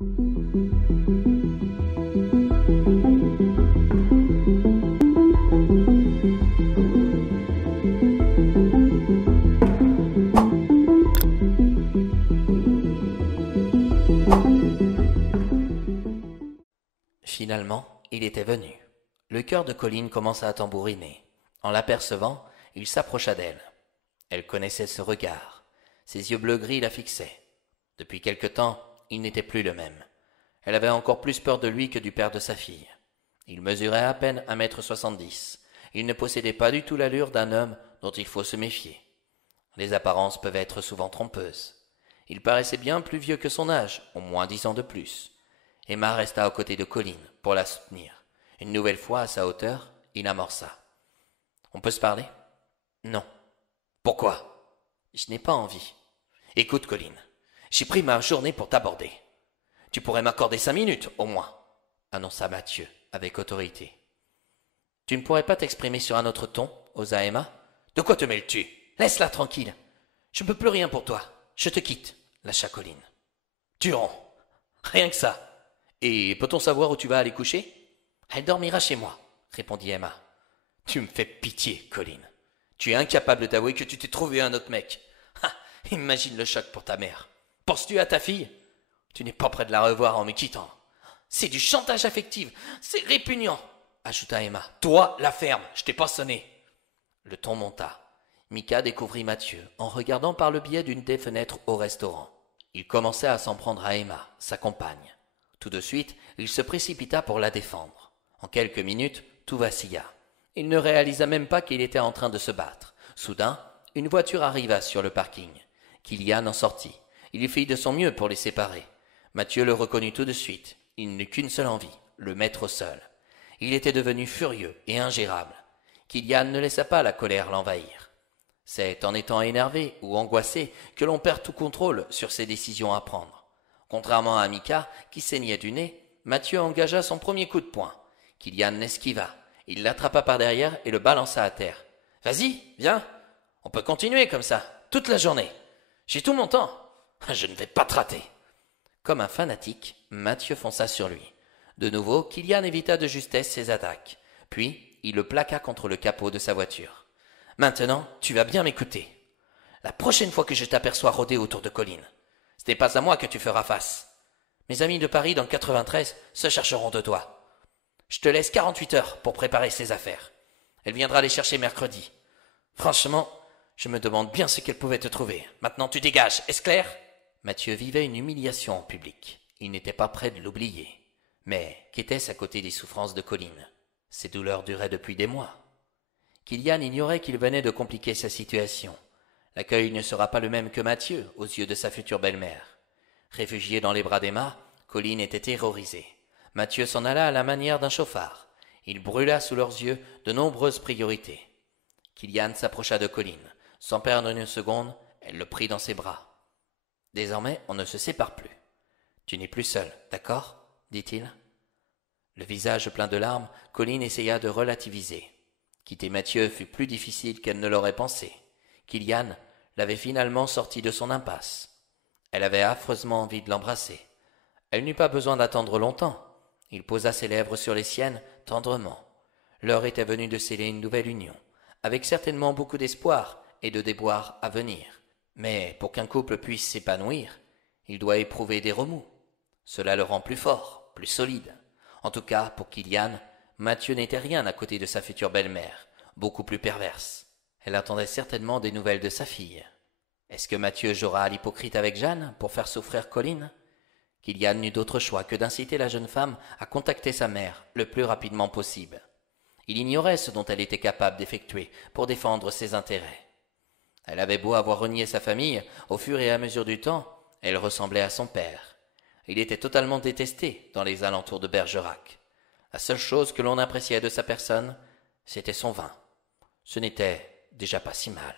Finalement, il était venu. Le cœur de Colline commença à tambouriner. En l'apercevant, il s'approcha d'elle. Elle connaissait ce regard. Ses yeux bleu-gris la fixaient. Depuis quelque temps, il n'était plus le même. Elle avait encore plus peur de lui que du père de sa fille. Il mesurait à peine 1,70 m. Il ne possédait pas du tout l'allure d'un homme dont il faut se méfier. Les apparences peuvent être souvent trompeuses. Il paraissait bien plus vieux que son âge, au moins 10 ans de plus. Emma resta aux côtés de Colline pour la soutenir. Une nouvelle fois, à sa hauteur, il amorça. « On peut se parler ?»« Non. »« Pourquoi ?»« Je n'ai pas envie. »« Écoute, Colline, j'ai pris ma journée pour t'aborder. Tu pourrais m'accorder 5 minutes, au moins, » annonça Mathieu, avec autorité. « Tu ne pourrais pas t'exprimer sur un autre ton ?» osa Emma. « De quoi te mêles-tu ? Laisse-la tranquille. Je ne peux plus rien pour toi. Je te quitte, » lâcha Colline. « Turon, rien que ça. Et peut-on savoir où tu vas aller coucher ? » « Elle dormira chez moi, » répondit Emma. « Tu me fais pitié, Colline. Tu es incapable d'avouer que tu t'es trouvé un autre mec. Ah, imagine le choc pour ta mère. Penses-tu à ta fille ? Tu n'es pas près de la revoir en me quittant. C'est du chantage affectif, c'est répugnant, » ajouta Emma. « Toi, la ferme, je t'ai pas sonné. » Le ton monta. Mika découvrit Mathieu en regardant par le biais d'une des fenêtres au restaurant. Il commençait à s'en prendre à Emma, sa compagne. Tout de suite, il se précipita pour la défendre. En quelques minutes, tout vacilla. Il ne réalisa même pas qu'il était en train de se battre. Soudain, une voiture arriva sur le parking. Kylian en sortit. Il fit de son mieux pour les séparer. Mathieu le reconnut tout de suite. Il n'eut qu'une seule envie, le mettre au sol. Il était devenu furieux et ingérable. Kylian ne laissa pas la colère l'envahir. C'est en étant énervé ou angoissé que l'on perd tout contrôle sur ses décisions à prendre. Contrairement à Mika, qui saignait du nez, Mathieu engagea son premier coup de poing. Kylian l'esquiva. Il l'attrapa par derrière et le balança à terre. « Vas-y, viens. On peut continuer comme ça, toute la journée. J'ai tout mon temps. Je ne vais pas te rater. » Comme un fanatique, Mathieu fonça sur lui. De nouveau, Kylian évita de justesse ses attaques. Puis, il le plaqua contre le capot de sa voiture. « Maintenant, tu vas bien m'écouter. La prochaine fois que je t'aperçois rôder autour de Colline, ce n'est pas à moi que tu feras face. Mes amis de Paris dans le 93 se chercheront de toi. Je te laisse 48 heures pour préparer ses affaires. Elle viendra les chercher mercredi. Franchement, je me demande bien ce qu'elle pouvait te trouver. Maintenant tu dégages, est-ce clair ? » Mathieu vivait une humiliation en public. Il n'était pas prêt de l'oublier. Mais qu'était-ce à côté des souffrances de Colline ? Ces douleurs duraient depuis des mois. Kylian ignorait qu'il venait de compliquer sa situation. L'accueil ne sera pas le même que Mathieu aux yeux de sa future belle-mère. Réfugié dans les bras d'Emma, Colline était terrorisée. Mathieu s'en alla à la manière d'un chauffard. Il brûla sous leurs yeux de nombreuses priorités. Kylian s'approcha de Colline. Sans perdre une seconde, elle le prit dans ses bras. « Désormais, on ne se sépare plus. Tu n'es plus seul, d'accord ?» dit-il. Le visage plein de larmes, Colline essaya de relativiser. Quitter Mathieu fut plus difficile qu'elle ne l'aurait pensé. Kylian l'avait finalement sorti de son impasse. Elle avait affreusement envie de l'embrasser. Elle n'eut pas besoin d'attendre longtemps. Il posa ses lèvres sur les siennes tendrement. L'heure était venue de sceller une nouvelle union, avec certainement beaucoup d'espoir et de déboires à venir. Mais pour qu'un couple puisse s'épanouir, il doit éprouver des remous. Cela le rend plus fort, plus solide. En tout cas, pour Kylian, Mathieu n'était rien à côté de sa future belle-mère, beaucoup plus perverse. Elle attendait certainement des nouvelles de sa fille. Est-ce que Mathieu jouera à l'hypocrite avec Jeanne pour faire souffrir Colline ? Kylian n'eut d'autre choix que d'inciter la jeune femme à contacter sa mère le plus rapidement possible. Il ignorait ce dont elle était capable d'effectuer pour défendre ses intérêts. Elle avait beau avoir renié sa famille, au fur et à mesure du temps, elle ressemblait à son père. Il était totalement détesté dans les alentours de Bergerac. La seule chose que l'on appréciait de sa personne, c'était son vin. Ce n'était déjà pas si mal.